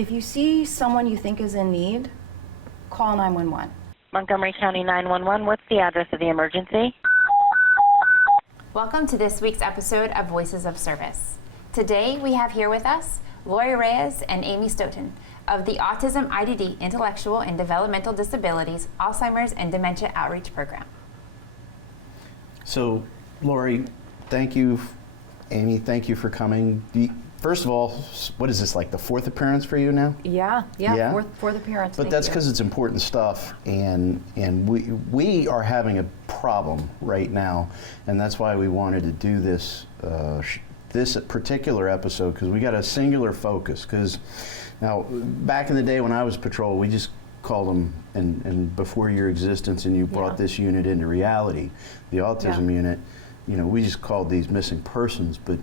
if you see someone you think is in need, call 911. Montgomery County 911, what's the address of the emergency? Welcome to this week's episode of Voices of Service. Today we have here with us Lori Reyes and Amy Stoughton of the Autism IDD Intellectual and Developmental Disabilities, Alzheimer's and Dementia Outreach Program. So, Lori, thank you. Amy, thank you for coming. First of all, what is this, like the fourth appearance for you now? Yeah. Fourth appearance. But that's because it's important stuff, and we are having a problem right now, and that's why we wanted to do this this particular episode, because we got a singular focus. Because now, back in the day when I was patrol, we just called them, and before your existence, and you brought this unit into reality, the autism unit. You know, we just called these missing persons, but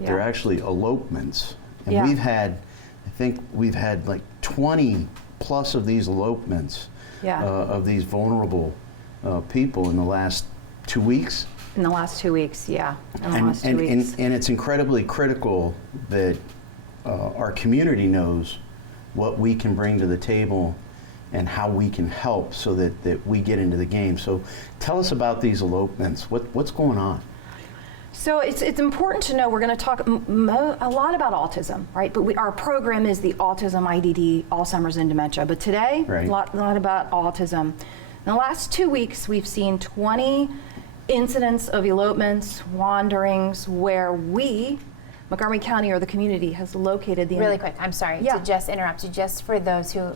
they're actually elopements. And we've had, I think we've had like 20 plus of these elopements of these vulnerable people in the last 2 weeks. In the last 2 weeks, And it's incredibly critical that our community knows what we can bring to the table and how we can help so that we get into the game. So tell us about these elopements. What's going on? So it's important to know we're going to talk a lot about autism, right? But our program is the Autism IDD, Alzheimer's and Dementia. But today, a lot about autism. In the last 2 weeks, we've seen 20 incidents of elopements, wanderings, where we, Montgomery County or the community, has located the... Really quick, I'm sorry to just interrupt you, just for those who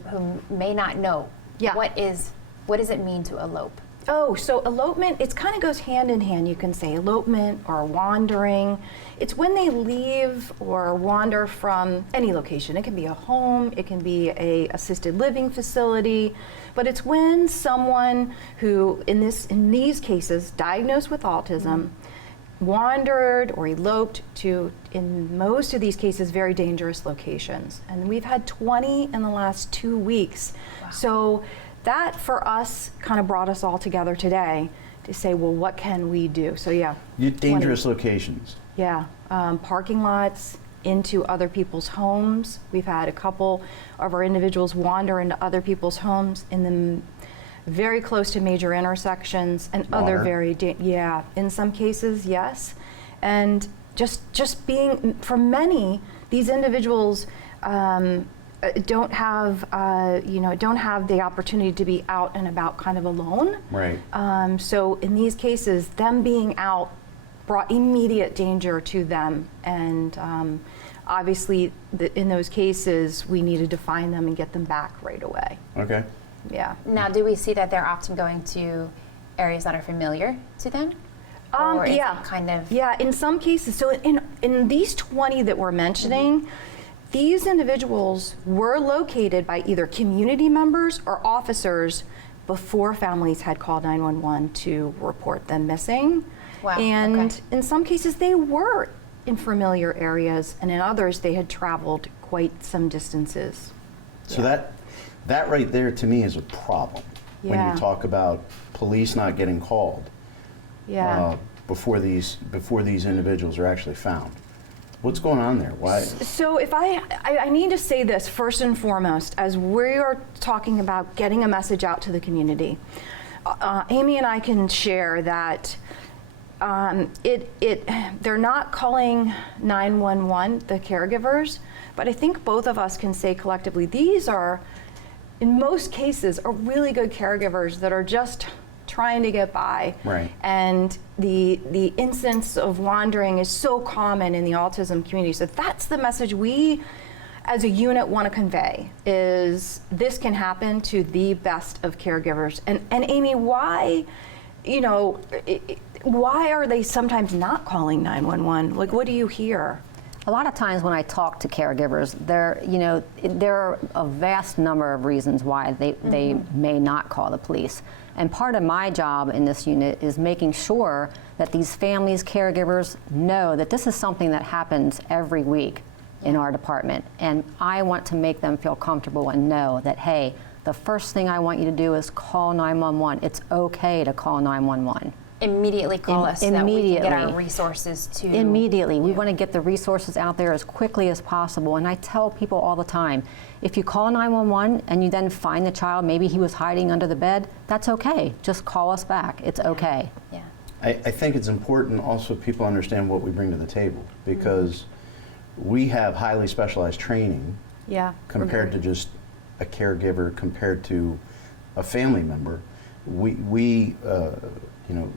may not know. What does it mean to elope? Oh, so elopement, it kind of goes hand in hand. You can say elopement or wandering. It's when they leave or wander from any location. It can be a home, it can be a assisted living facility, but it's when someone who, in these cases, diagnosed with autism, wandered or eloped to, in most of these cases, very dangerous locations. And we've had 20 in the last 2 weeks. Wow. So that, for us, kind of brought us all together today to say, well, what can we do? So dangerous locations. Parking lots, into other people's homes. We've had a couple of our individuals wander into other people's homes in the very close to major intersections and other very, in some cases, yes. And just being, for many, these individuals don't have the opportunity to be out and about kind of alone. Right. So in these cases, them being out brought immediate danger to them, and obviously in those cases we needed to find them and get them back right away. Okay. Yeah. Now, do we see that they're often going to areas that are familiar to them? Or is it kind of... Yeah, in some cases. So in these 20 that we're mentioning, these individuals were located by either community members or officers before families had called 911 to report them missing. Wow. And in some cases they were in familiar areas, and in others they had traveled quite some distances. So that right there to me is a problem when you talk about police not getting called before these individuals are actually found. What's going on there? Why? So if I need to say this first and foremost, as we are talking about getting a message out to the community, Amy and I can share that they're not calling 911, the caregivers, but I think both of us can say collectively, these are, in most cases, are really good caregivers that are just trying to get by. Right. And the instance of wandering is so common in the autism community. So that's the message we, as a unit, want to convey, is this can happen to the best of caregivers. And Amy, why, why are they sometimes not calling 911? Like, what do you hear? A lot of times when I talk to caregivers, there are a vast number of reasons why they may not call the police. And part of my job in this unit is making sure that these families, caregivers, know that this is something that happens every week in our department. And I want to make them feel comfortable and know that, hey, the first thing I want you to do is call 911. It's okay to call 911. immediately call us so that we can get our Immediately. resources to Immediately. We you. want to get the resources out there as quickly as possible. And I tell people all the time, if you call 911 and you then find the child, maybe he was hiding under the bed, that's okay. Just call us back. It's okay. Yeah. I think it's important also people understand what we bring to the table, because we have highly specialized training Yeah. compared to just a caregiver, compared to a family member.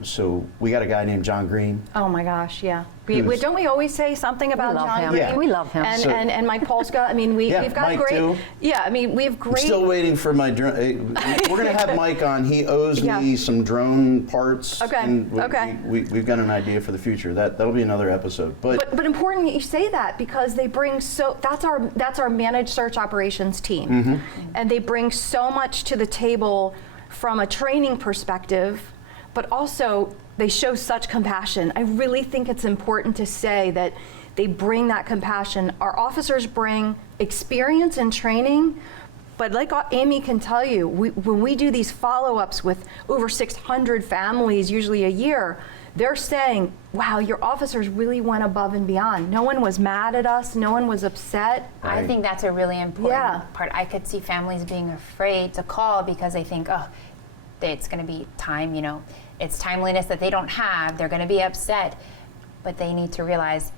So we got a guy named John Green. Oh my gosh, yeah. Who's- Don't we always say something about love John him. Green? Yeah. We love him. And, So- and Mike Polska. I mean, Yeah, we've got Mike great. too. Yeah, I mean, we have I'm great. still waiting for my drone. We're going to have Mike on. He owes Yeah. me some drone parts. Okay, and okay. We've got an idea for the future. That'll be another episode. But important you say that, because they bring that's our managed search operations team, Mm-hmm. and they bring so much to the table from a training perspective, but also they show such compassion. I really think it's important to say that they bring that compassion. Our officers bring experience and training, but like Amy can tell you, when we do these follow-ups with over 600 families, usually a year, they're saying, wow, your officers really went above and beyond. No one was mad at us. No one was upset. I Right. think that's a really important Yeah. part. I could see families being afraid to call because they think, oh, it's going to be time, it's timeliness that they don't have. They're going to be upset. But they need to realize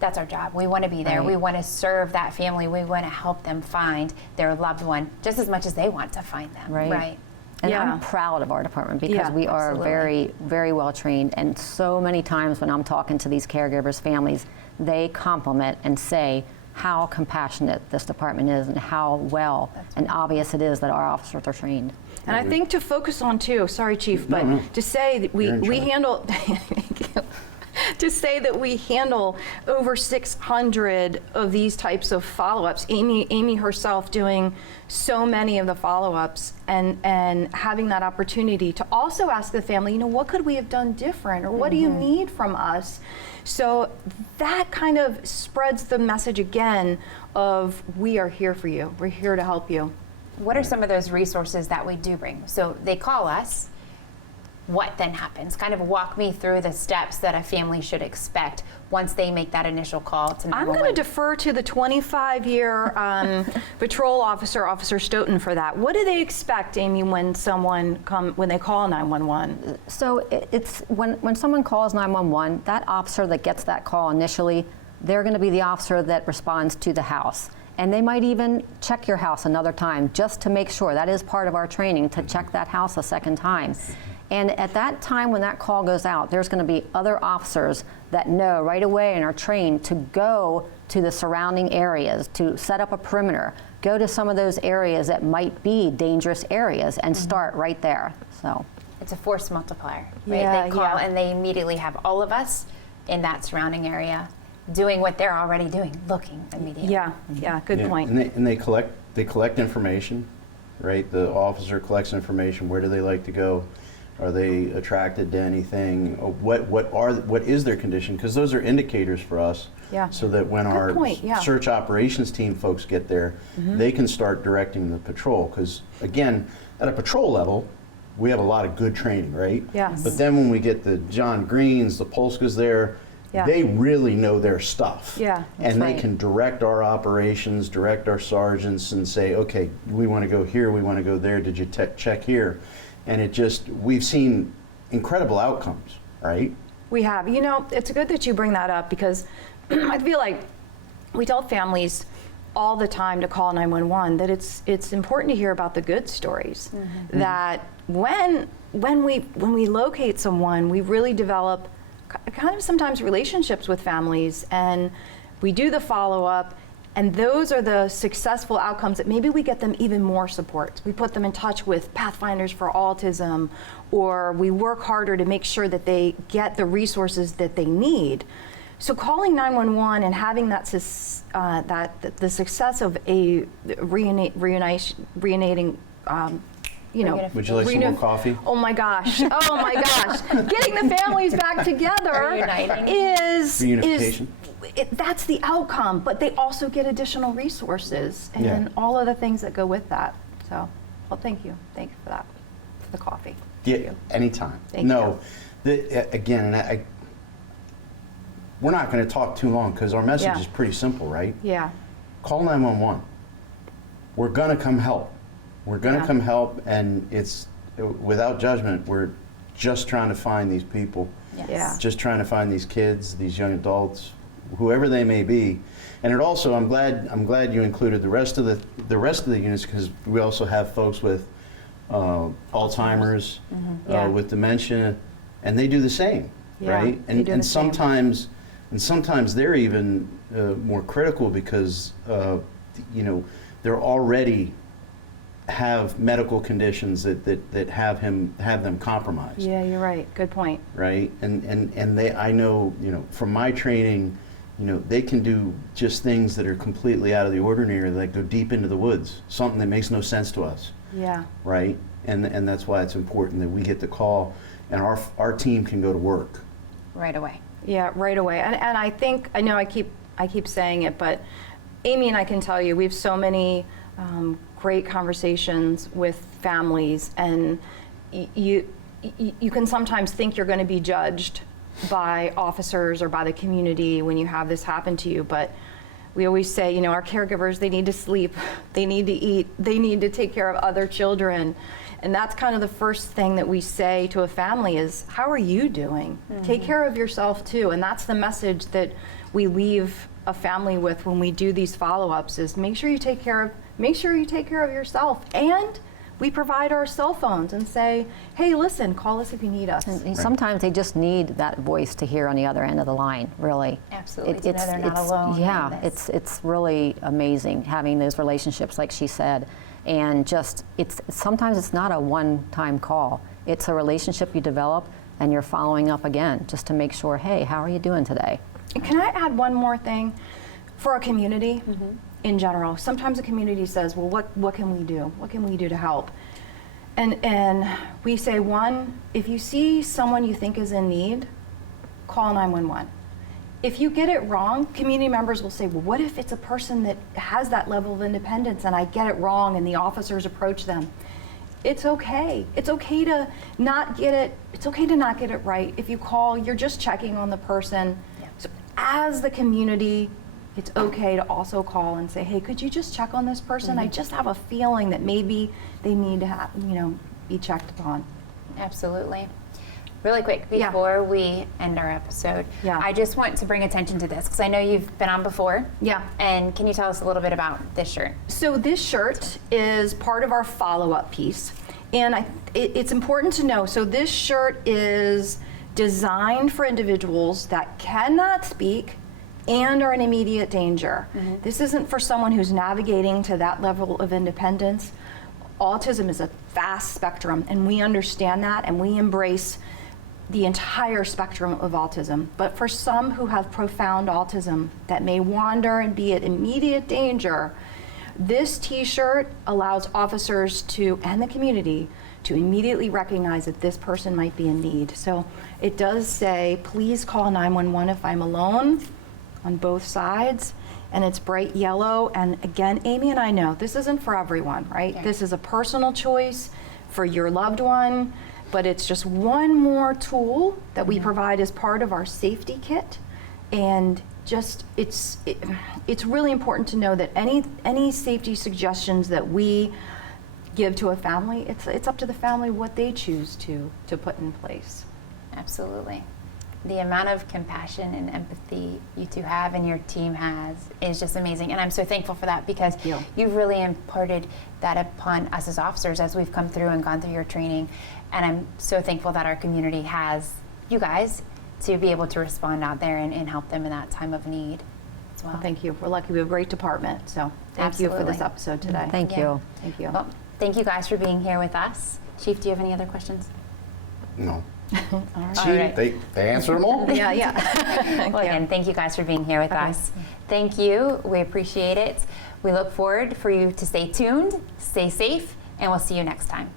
that's our job. We want to be there. Right. We want to serve that family. We want to help them find their loved one just as much as they want to find them. Right. And Yeah. I'm proud of our department because Yeah, we are absolutely. very, very well trained. And so many times when I'm talking to these caregivers' families, they compliment and say how compassionate this department is and how well and obvious it is that our officers are trained. And I think to focus on too, sorry Chief, but no. to say that You're in we charge. handle, to say that we handle over 600 of these types of follow-ups, Amy herself doing so many of the follow-ups, and having that opportunity to also ask the family, what could we have done different, or what do you need from us? So that kind of spreads the message again of, we are here for you, we're here to help you. What are some of those resources that we do bring? So they call us. What then happens? Kind of walk me through the steps that a family should expect once they make that initial call to 911. I'm going to defer to the 25-year patrol officer, Officer Stoughton, for that. What do they expect, Amy, when they call 911? So it's when someone calls 911, that officer that gets that call initially, they're going to be the officer that responds to the house. And they might even check your house another time just to make sure. That is part of our training, to check that house a second time. And at that time when that call goes out, there's going to be other officers that know right away and are trained to go to the surrounding areas, to set up a perimeter, go to some of those areas that might be dangerous areas and start right there. So It's a force multiplier, right? Yeah, They call yeah. and they immediately have all of us in that surrounding area doing what they're already doing, looking immediately. Yeah, good Yeah, point. And they collect information, right? The officer collects information. Where do they like to go? Are they attracted to anything? What is their condition? Because those are indicators for us. Yeah. So that when Good our point, yeah. search operations team folks get there, they can start directing the patrol. Because again, at a patrol level, we have a lot of good training, right? Yes. But then when we get the John Greens, the Polskas there, Yeah. they really know their stuff. Yeah, And they right. can direct our operations, direct our sergeants, and say, okay, we want to go here, we want to go there, did you check here? And we've seen incredible outcomes, right? We have. It's good that you bring that up, because I feel like we tell families all the time to call 911 that it's important to hear about the good stories. That when we locate someone, we really develop kind of sometimes relationships with families, and we do the follow-up, and those are the successful outcomes that maybe we get them even more support. We put them in touch with Pathfinders for Autism, or we work harder to make sure that they get the resources that they need. So calling 911 and having the success of a reuniting Would you like some more coffee? Oh my gosh. Getting the families back together Reuniting. is Reunification. that's the outcome, but they also get additional resources and Yeah. all of the things that go with that. So, well, thank you for that, for the coffee. Yeah, anytime. Thank No, Again, we're not going to talk too long because our message Yeah. is pretty simple, right? Yeah. Call 911. We're going to come help. We're going to Yeah. come help, and it's without judgment. We're just trying to find these people, Yes. Yeah. just trying to find these kids, these young adults, whoever they may be. And it also, I'm glad you included the rest of the units, because we also have folks with Alzheimer's, Yeah. with dementia, and they do the same, Yeah, right? they do And the same. sometimes they're even more critical because they're already have medical conditions that have them compromised. Yeah, you're right. Good point. Right? And I know, from my training, they can do just things that are completely out of the ordinary, like go deep into the woods, something that makes no sense to us, Yeah. right? And that's why it's important that we get the call and our team can go to work. Right away. Yeah, right away. And I know I keep saying it, but Amy and I can tell you, we have so many great conversations with families, and you can sometimes think you're going to be judged by officers or by the community when you have this happen to you, but we always say, our caregivers, they need to sleep, they need to eat, they need to take care of other children. And that's kind of the first thing that we say to a family is, how are you doing? Take care of yourself too. And that's the message that we leave a family with when we do these follow-ups is make sure you take care of yourself. And we provide our cell phones and say, hey, listen, call us if you need us. And sometimes they just need that voice to hear on the other end of the line, really. Absolutely, to know they're not alone in Yeah, this. it's really amazing having those relationships, like she said. And just, sometimes it's not a one-time call. It's a relationship you develop, and you're following up again just to make sure, hey, how are you doing today? Can I add one more thing? For our community in general, sometimes the community says, well, what can we do? What can we do to help? And we say, one, if you see someone you think is in need, call 911. If you get it wrong, community members will say, well, what if it's a person that has that level of independence and I get it wrong and the officers approach them? It's okay. It's okay to not get it. It's okay to not get it right. If you call, you're just checking on the person. Yeah. So as the community, it's okay to also call and say, hey, could you just check on this person? I just have a feeling that maybe they need to be checked upon. Absolutely. Really quick, Yeah. before we end our episode, Yeah. I just want to bring attention to this because I know you've been on before. Yeah. And can you tell us a little bit about this shirt? So this shirt is part of our follow-up piece, and it's important to know. So this shirt is designed for individuals that cannot speak and are in immediate danger. This isn't for someone who's navigating to that level of independence. Autism is a vast spectrum, and we understand that, and we embrace the entire spectrum of autism. But for some who have profound autism that may wander and be at immediate danger, this t-shirt allows officers and the community to immediately recognize that this person might be in need. So it does say, please call 911 if I'm alone, on both sides. And it's bright yellow. And again, Amy and I know this isn't for everyone, right? Yeah. This is a personal choice for your loved one, but it's just one more tool that we provide as part of our safety kit. And just, it's really important to know that any safety suggestions that we give to a family, it's up to the family what they choose to put in place. Absolutely. The amount of compassion and empathy you two have and your team has is just amazing. And I'm so thankful for that because Thank you. you've really imparted that upon us as officers as we've come through and gone through your training. And I'm so thankful that our community has you guys to be able to respond out there and help them in that time of need as well. Well, thank you. We're lucky we have a great department. So thank you for this Absolutely. episode today. Thank Yeah. you. Thank you. Well, thank you guys for being here with us. Chief, do you have any other questions? No. All See, right. they answer them all. Yeah. Well, again, thank you guys for being here with us. Thank you. We appreciate it. We look forward for you to stay tuned, stay safe, and we'll see you next time.